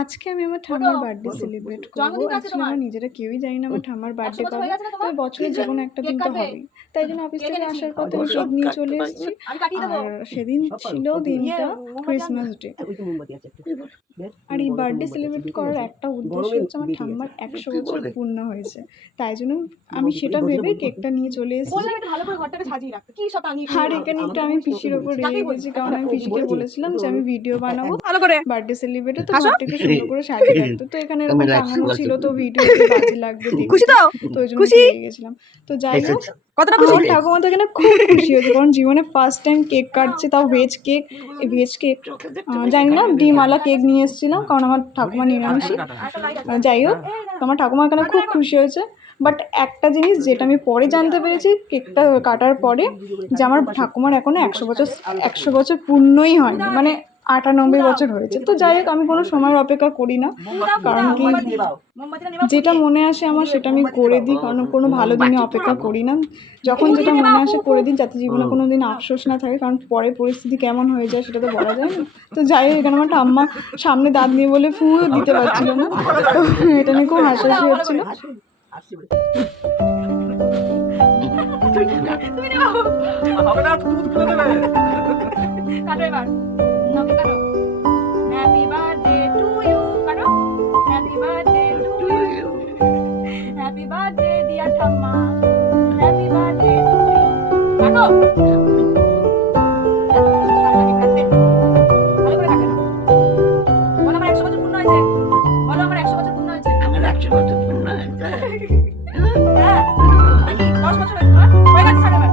আজকে আমি আমার ঠাম্মার বার্থডে সেলিব্রেট করবো। অ্যাকচুয়ালি আমরা নিজেরা কেউই জানি না আমার ঠাম্মার বার্থডে কবে, তবে বছরে যে কোনো একটা দিন তো হবেই। তাই জন্য অফিস থেকে আসার পথে আমি কেক নিয়ে চলে এসেছি। আর সেদিন ছিল দিনটা ক্রিসমাস ডে। আর এই বার্থডে সেলিব্রেট করার একটা উদ্দেশ্য হচ্ছে আমার ঠাম্মার 100 বছর পূর্ণ হয়েছে, তাই জন্য আমি সেটা ভেবে কেকটা নিয়ে চলে এসেছি। আর এখানে একটু আমি পিসির ওপর রেগে গেছি, কারণ আমি পিসিকে বলেছিলাম যে আমি ভিডিও বানাবো বার্থডে সেলিব্রেটে, তো ঘরটা একটু সুন্দর করে সাজিয়ে রাখতো। তো এখানে এরকম টাঙানো ছিল, তো ভিডিও বাজে লাগবে দেখতে, তো ওই জন্য রেগে গেছিলাম। তো যাই হোক, আমার ঠাকুমা তো এখানে খুব খুশি হয়েছে, কারণ জীবনে ফার্স্ট টাইম কেক কাটছে, তাও ভেজ কেক। জানি না, ডিমওয়ালা কেক নিয়ে এসেছিলাম, কারণ আমার ঠাকুমা নিরামিষী। যাই হোক, আমার ঠাকুমা এখানে খুব খুশি হয়েছে। বাট একটা জিনিস যেটা আমি পরে জানতে পেরেছি কেকটা কাটার পরে, যে আমার ঠাকুমার এখনো 100 বছর পূর্ণই হয়নি, মানে 98 বছর হয়েছে। তো যাই হোক, আমি কোনো সময়ের অপেক্ষা করি না, কারণ কি যেটা মনে আসে আমার সেটা আমি করে দিই, কারণ কোনো ভালো দিনে অপেক্ষা করি না। যখন যেটা মনে আসে করে দিন, যাতে জীবনে কোনো দিন আফসোস না থাকে, কারণ পরে পরিস্থিতি কেমন হয়ে যায় সেটা তো বলা যায় না। তো যাই হোক, এখানে আমার ঠাম্মা সামনে দাঁত নিয়ে বলে ফুঁও দিতে পারছিল না, তো এটা নিয়ে খুব হাসাহাসি হচ্ছিল। Happy birthday to you, Kano. Happy birthday to you. Happy birthday, dear Thamma. Happy birthday to you, Kano. ভালো করে কাটে না। বলো আমার 100 বছর পূর্ণ হয়েছে। বলো আমার 100 বছর পূর্ণ হয়েছে। আমার 100 বছর পূর্ণ হয়েছে। হ্যাঁ। 10 বছর হয়েছে না? হয়ে গেছে সাড়ে বার।